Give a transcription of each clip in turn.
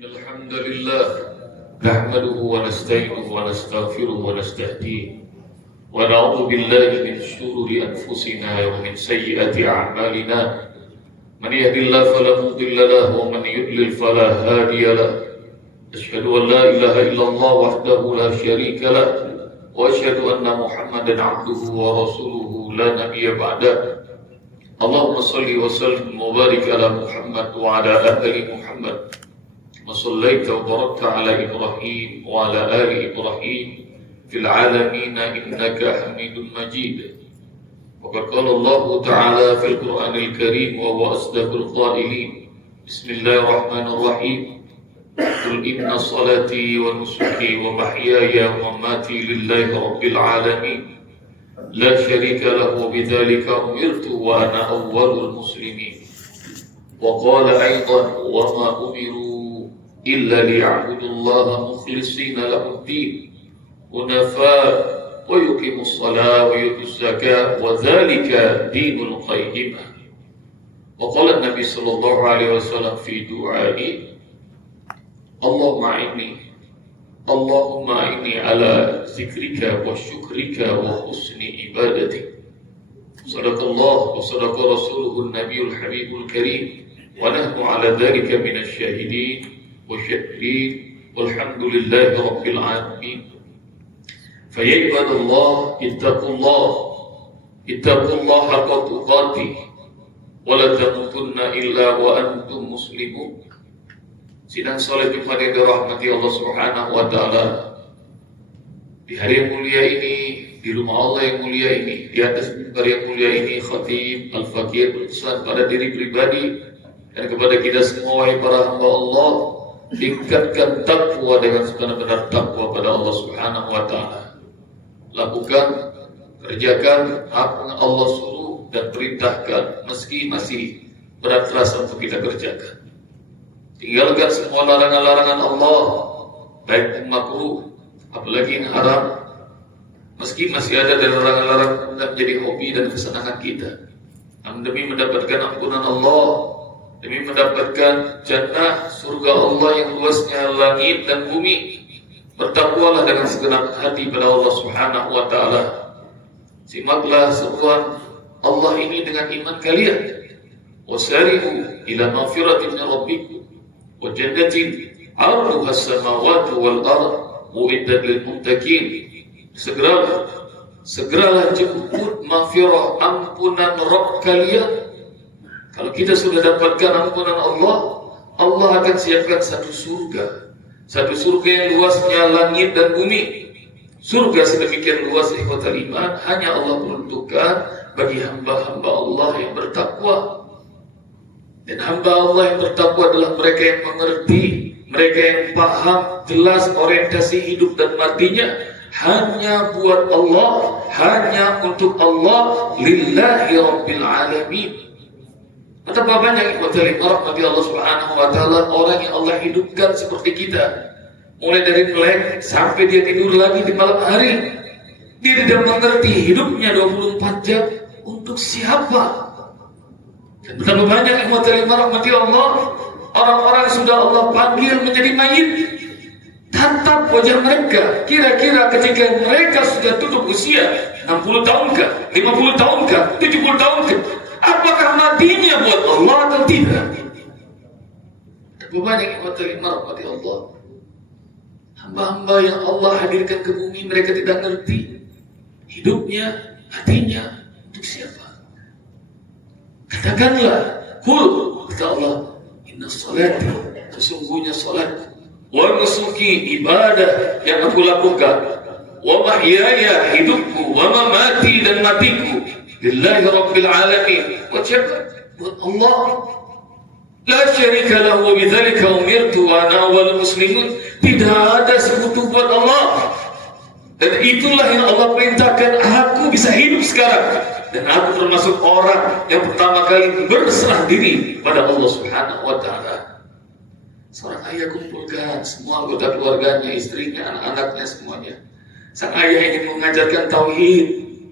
الحمد لله نحمده ونستعينه ونستغفره ونستهديه ونعوذ بالله من شرور أنفسنا ومن سيئات أعمالنا من يهد الله فلا مضل له ومن يضلل فلا هادي له أشهد أن لا إله إلا الله وحده لا شريك له وأشهد أن محمدا عبده ورسوله لا نبي بعده اللهم صل وسلم وبارك على محمد وعلى آل محمد وصليت وباركت على إبراهيم وعلى آل إبراهيم في العالمين إنك حميد مجيد وقد قال الله تعالى في القرآن الكريم وهو أصدق القائلين بسم الله الرحمن الرحيم قل إن صلاتي ونسكي ومحياي ومماتي لله رب العالمين لا شريك له وبذلك أمرت وأنا أول المسلمين وقال أيضا وما أمروا إلا ليعبدوا الله مخلصين له الدين حنفاء ويقيموا الصلاة ويؤتوا الزكاة وذلك دين القيمة وقال النبي صلى الله عليه وسلم في دعائه اللهم أعني على ذكرك وشكرك وحسن عبادتك صدق الله وصدق رسوله النبي الحبيب الكريم ونحن على ذلك من الشاهدين والشاكرين والحمد لله رب العالمين فيا عباد الله اتقوا الله حق تقاته ولا تموتن إلا وأنتم مسلمون. Sidang salat Jumat yang dirahmati Allah Subhanahu wa taala. Di hari yang mulia ini, di rumah Allah yang mulia ini, di atas mimbar yang mulia ini, Khatib Al-Fakir berpesan pada diri pribadi dan kepada kita semua wahai para hamba Allah, tingkatkan takwa dengan sebenar-benar takwa pada Allah Subhanahu wa taala. Lakukan, kerjakan apa yang Allah suruh dan perintahkan meski masih berat rasa untuk kita kerjakan. Tinggalkan semua larangan-larangan Allah, baik yang makruh, apalagi yang haram. Meski masih ada dari larangan-larangan yang menjadi hobi dan kesenangan kita, namun demi mendapatkan ampunan Allah, demi mendapatkan jannah surga Allah yang luasnya langit dan bumi, bertakwalah dengan segenap hati pada Allah Subhanahu wa taala. Simaklah seruan Allah ini dengan iman kalian. Wasari'u ila maghfiratin min rabbikum wa jannatin 'arduha as-samawati wal ardh uiddat lil muttaqin. Segeralah jemput maghfirah, ampunan Rabb kalian. Kalau kita sudah dapatkan ampunan Allah, Allah akan siapkan satu surga yang luasnya langit dan bumi. Surga sedemikian luas ikhwatal iman hanya Allah peruntukkan bagi hamba-hamba Allah yang bertakwa. Dan hamba Allah yang bertakwa adalah mereka yang mengerti, mereka yang paham jelas orientasi hidup dan matinya hanya buat Allah, hanya untuk Allah, lillahi rabbil alamin. Betapa banyak ikhwatal iman rahmati Allah Subhanahu wa taala orang yang Allah hidupkan seperti kita. Mulai dari melek sampai dia tidur lagi di malam hari. Dia tidak mengerti hidupnya 24 jam untuk siapa. Dan betapa banyak ikhwatal iman rahmati Allah orang-orang yang sudah Allah panggil menjadi mayit. Tatap wajah mereka, kira-kira ketika mereka sudah tutup usia 60 tahun-kah, 50 tahun-kah, 70 tahun-kah, apakah matinya buat Allah atau tidak? Banyak yang rahmati Allah, hamba-hamba yang Allah hadirkan ke bumi, mereka tidak ngerti hidupnya, hatinya untuk siapa. Katakanlah, kata Allah, inna salati, sesungguhnya salat, wa nusuki, ibadah yang aku lakukan, wa mahyaya, hidupku, wa mamati, dan matiku, lillahi rabbil alamin, wajib buat Allah, la syarika lahu wa bidzalika umirtu wa ana awwalul muslimin. Tidak ada sekutu buat Allah, dan itulah yang Allah perintahkan aku bisa hidup sekarang, dan aku termasuk orang yang pertama kali berserah diri pada Allah Subhanahu wa taala. Seorang ayah kumpulkan semua anggota keluarganya, istrinya, anak-anaknya, semuanya. Sang ayah ingin mengajarkan tauhid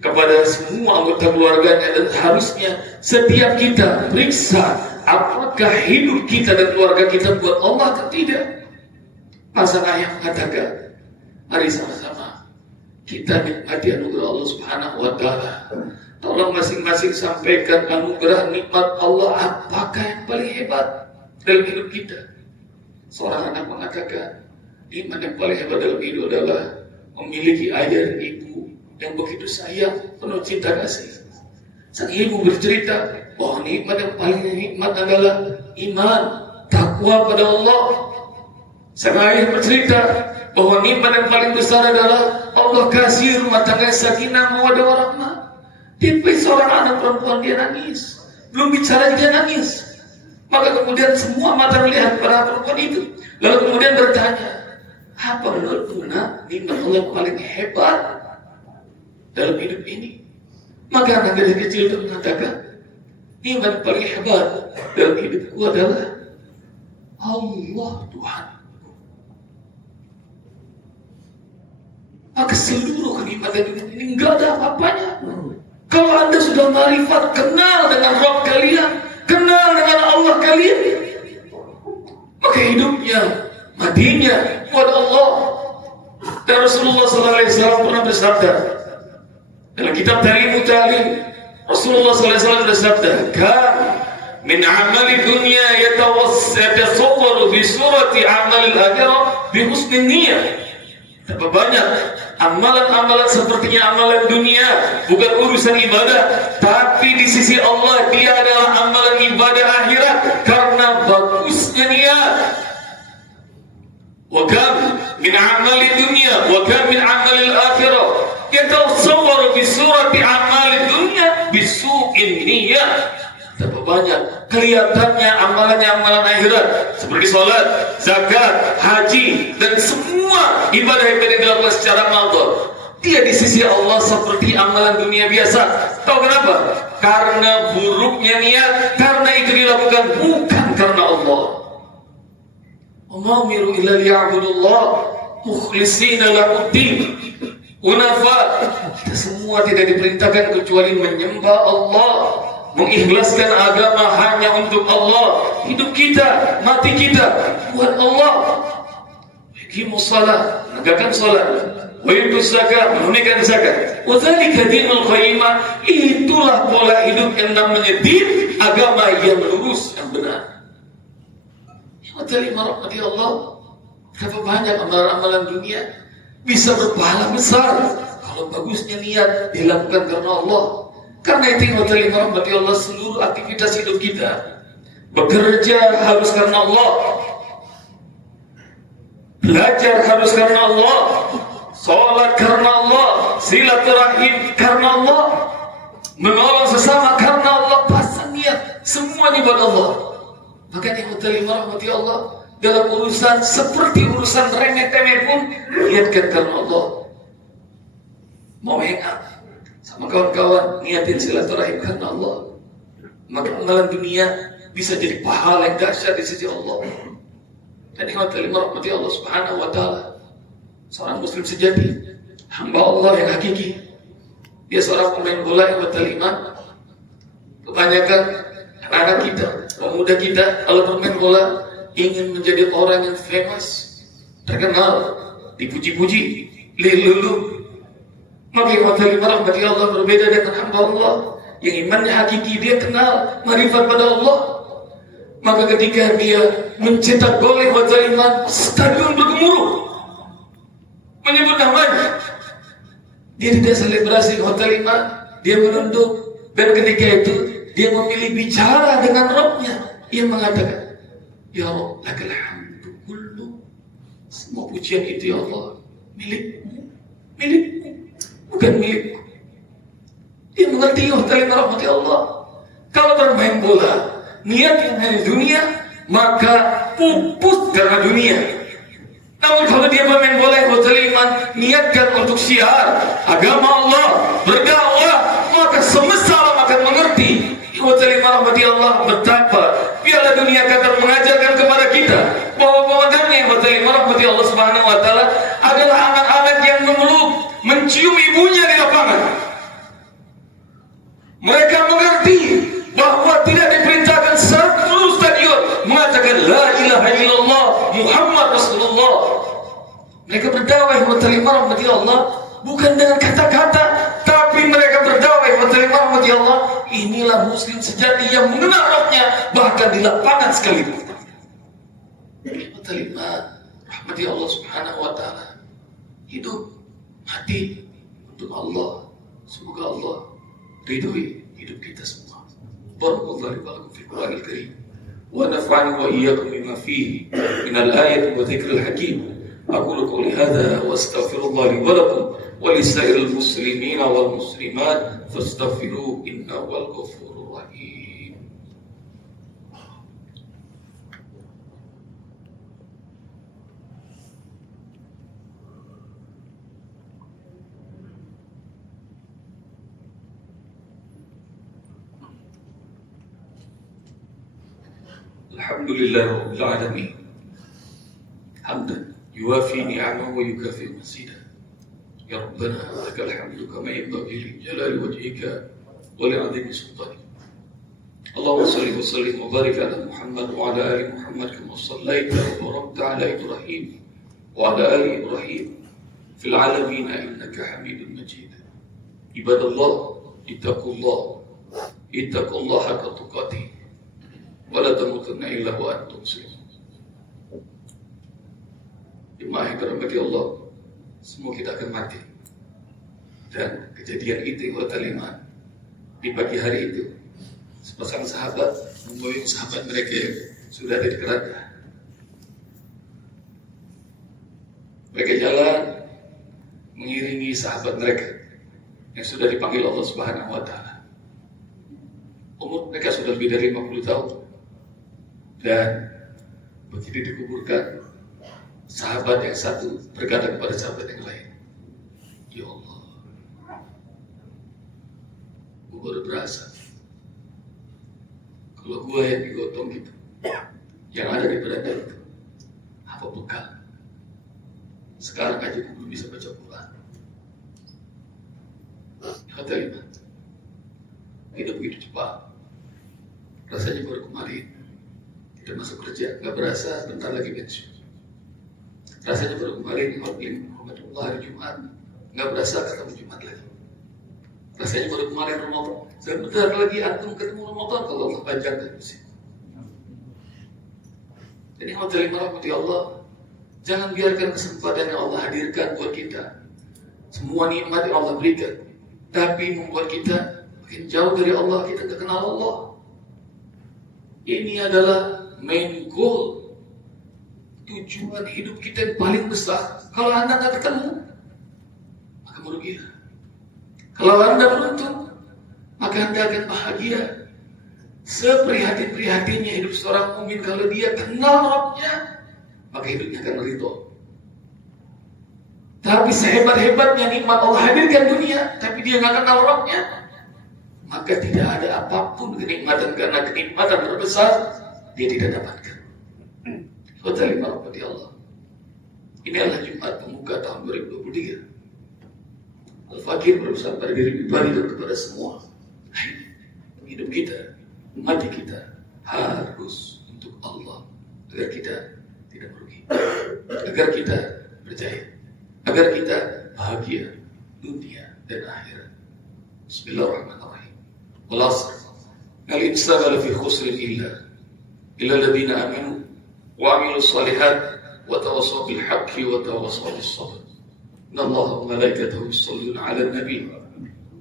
kepada semua anggota keluarganya, dan harusnya setiap kita periksa apakah hidup kita dan keluarga kita buat Allah atau tidak? Pasang ayah mengatakan, mari sama-sama kita nikmati anugerah Allah Subhanahu wa Ta'ala. Tolong masing-masing sampaikan anugerah nikmat Allah apakah yang paling hebat dalam hidup kita. Seorang anak mengatakan, nikmat yang paling hebat dalam hidup adalah memiliki ayah dan ibu yang begitu sayang, penuh cinta kasih. Sang ibu bercerita bahwa nikmat yang paling nikmat adalah iman, takwa pada Allah. Sang ayah bercerita bahwa nikmat yang paling besar adalah Allah kasih rumah tangga sakinah mawaddah warahmah. Tiba seorang anak perempuan dia nangis, belum bicara dia nangis. Maka kemudian semua mata melihat pada perempuan itu. Lalu kemudian bertanya, apa menurutmu nak nikmat Allah yang paling hebat dalam hidup ini? Maka anak dari kecil itu mengatakan, nikmat yang paling hebat dalam hidupku adalah Allah Tuhan. Maka seluruh kenikmatan ini enggak ada apa-apanya. Kalau Anda sudah marifat, kenal dengan Rabb kalian, kenal dengan Allah kalian, maka hidupnya, matinya buat Allah. Dan Rasulullah SAW pernah bersabda dalam kitab Tariqut Ta'lim, Rasulullah SAW bersabda, "Kam min amali dunya yatasawwaru bi surati amal al-akhirah bi husni niyyah." Berapa banyak amalan-amalan sepertinya amalan dunia, bukan urusan ibadah, tapi di sisi Allah dia adalah amalan ibadah akhirat karena bagusnya niat. Wa kam min amali dunya wa kam min amali al-akhirah yatasawwaru bi surati amali dunya bi su'in niyyah. Berapa banyak kelihatannya amalan akhirat seperti sholat, zakat, haji dan semua ibadah yang dilakukan secara mahdhur, dia di sisi Allah seperti amalan dunia biasa. Tahu kenapa? Karena buruknya niat, karena itu dilakukan bukan karena Allah. Umiru illa liya'budullah mukhlishina lahuddin hunafa. Kita semua tidak diperintahkan kecuali menyembah Allah, mengikhlaskan agama hanya untuk Allah. Hidup kita, mati kita buat Allah. Iqimus shalah, menegakkan salat, wa yutuz zakat, menunaikan zakat. Wa dzalika dinul qayyimah. Itulah pola hidup yang namanya din, agama yang lurus, yang benar. Ya rahmati Allah. Berapa banyak amalan-amalan dunia bisa berpahala besar kalau bagusnya niat dilakukan karena Allah. Karena itu rahmati Allah, seluruh aktivitas hidup kita, bekerja harus karena Allah, belajar harus karena Allah, sholat karena Allah, silaturahim karena Allah, menolong sesama karena Allah, pasang niat semuanya buat Allah. Maka rahmati Allah, dalam urusan seperti urusan remeh-temeh pun niatkan karena Allah. Mau hangout sama kawan-kawan, niatin silaturahim karena Allah, maka amalan dunia bisa jadi pahala yang dahsyat di sisi Allah. Dan rahmati Allah Subhanahu wa Ta'ala, seorang muslim sejati, hamba Allah yang hakiki, dia seorang pemain bola yang iman. Kebanyakan anak kita, pemuda kita, kalau bermain bola ingin menjadi orang yang famous, terkenal, dipuji-puji, lulu. Maka rahmati Allah berbeda dengan hamba Allah yang imannya hakiki, dia kenal marifat pada Allah. Maka ketika dia mencetak gol iman, stadion bergemuruh menyebut namanya, dia tidak selebrasi iman, dia menunduk. Dan ketika itu dia memilih bicara dengan Rabbnya. Ia mengatakan, "Ya Rabb, lakal hamdu kullu." Semua pujian itu ya Allah milikmu, bukan milikku. Dia mengerti rahmati Allah. Kalau bermain bola niat yang hanya dunia, maka pupus karena dunia. Namun kalau dia bermain bola yang iman, niatkan untuk syiar agama Allah, berdakwah, maka semesta alam akan mengerti rahmati Allah betapa piala dunia akan mengajarkan kepada kita bahwa pemenangnya rahmati Allah Subhanahu wa Ta'ala adalah anak-anak yang memeluk, mencium ibunya di lapangan. Mereka mengerti bahwa tidak diperintahkan satu umat Rasulullah. Mereka berdakwah rahmatan rahmati Allah bukan dengan kata-kata, tapi mereka berdakwah rahmati Allah. Inilah muslim sejati yang mengenal Rabbnya bahkan di lapangan sekalipun. Rahmati Allah subhanahu wa ta'ala. Hidup mati untuk Allah. Semoga Allah ridhoi hidup kita semua. Barakallahu lakum fil Qur'anil Karim wa nafa'ani wa iyyakum bima fihi minal ayati wa dzikril hakim. أقول قولي هذا وأستغفر الله لي ولكم ولسائر المسلمين والمسلمات فاستغفروه إنه هو الغفور الرحيم. الحمد لله رب العالمين حمدا يوافي نعمه ويكافئ مزيدا. يا ربنا لك الحمد كما ينبغي لجلال وجهك ولعظيم سلطانك. اللهم صل وسلم وبارك على محمد وعلى ال محمد كما صليت وباركت على ابراهيم وعلى ال ابراهيم في العالمين انك حميد مجيد. عباد الله اتقوا الله حق تقاته ولا تموتن الا وانتم مسلمون. Jemaah yang dirahmati Allah, semua kita akan mati. Dan kejadian itu Watalima di pagi hari itu, sepasang sahabat memboyong sahabat mereka yang sudah ada di keranda. Mereka jalan mengiringi sahabat mereka yang sudah dipanggil Allah Subhanahu wa Ta'ala. Umur mereka sudah lebih dari 50 tahun. Dan begitu dikuburkan, sahabat yang satu berkata kepada sahabat yang lain, ya Allah, gue baru berasa kalau gue yang digotong gitu, yang ada di beranda itu, apa bekal? Sekarang aja gue belum bisa baca Quran. Kata lima, hidup begitu cepat. Rasanya baru kemarin kita masuk kerja, nggak berasa bentar lagi pensiun. Rasanya baru kemarin Alhamdulillah hari Jumat, nggak berasa ketemu Jumat lagi. Rasanya baru kemarin Ramadan, sebentar lagi antum ketemu Ramadan kalau Allah panjangkan usia. Jadi rahmati Allah, jangan biarkan kesempatan yang Allah hadirkan buat kita, semua nikmat yang Allah berikan, tapi membuat kita makin jauh dari Allah, kita tak kenal Allah. Ini adalah main goal, tujuan hidup kita yang paling besar. Kalau Anda nggak ketemu, maka merugilah. Kalau Anda beruntung, maka Anda akan bahagia. Seprihatin-prihatinnya hidup seorang mukmin kalau dia kenal Rabbnya, maka hidupnya akan ridho. Tapi sehebat-hebatnya nikmat Allah hadirkan dunia, tapi dia nggak kenal Rabbnya, maka tidak ada apapun kenikmatan, karena kenikmatan terbesar dia tidak dapatkan. Watalima rahmati Allah. Ini adalah Jumat Pemuka tahun 2023. Al-Fakir berusaha pada diri pribadi dan kepada semua. Hidup kita, mati kita harus untuk Allah, agar kita tidak merugi, agar kita berjaya, agar kita bahagia dunia dan akhirat. Bismillahirrahmanirrahim. Wal 'asr. Al-insana lafi khusrin illa alladziina amanu وعملوا الصالحات وتواصوا بالحق وتواصوا بالصبر. إن الله وملائكته يصلون على النبي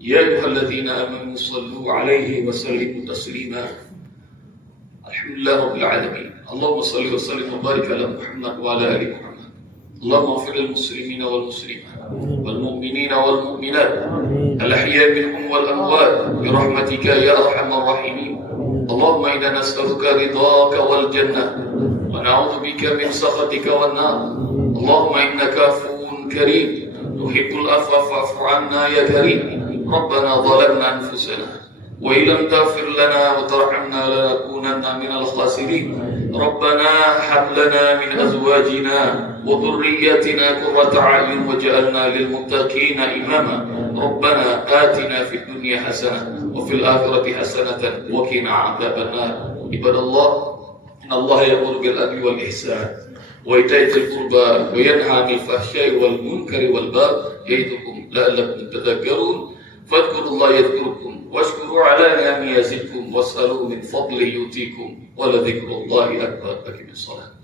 يا أيها الذين آمنوا صلوا عليه وسلموا تسليما. الحمد لله رب العالمين. اللهم صل وسلم وبارك على محمد وعلى آل محمد. اللهم اغفر للمسلمين والمسلمات والمؤمنين والمؤمنات الأحياء منهم والأموات برحمتك يا أرحم الراحمين. اللهم إنا نسألك رضاك والجنة ونعوذ بك من سخطك والنار. اللهم إنك عفو كريم تحب العفو فاعف عنا يا كريم. ربنا ظلمنا أنفسنا وإن لم تغفر لنا وترحمنا لنكونن من الخاسرين. ربنا هب لنا من أزواجنا وذرياتنا قرة أعين واجعلنا للمتقين إماما. ربنا آتنا في الدنيا حسنة وفي الآخرة حسنة وقنا عذاب النار. عباد الله، إن الله يأمر بالعدل والإحسان وإيتاء ذي القربى وينهى عن الفحشاء والمنكر والبغي يعظكم لعلكم تذكرون فاذكروا الله يذكركم واشكروا على نعمه يزدكم واسألوا من فضله يؤتيكم ولذكر الله أكبر. أقم الصلاة.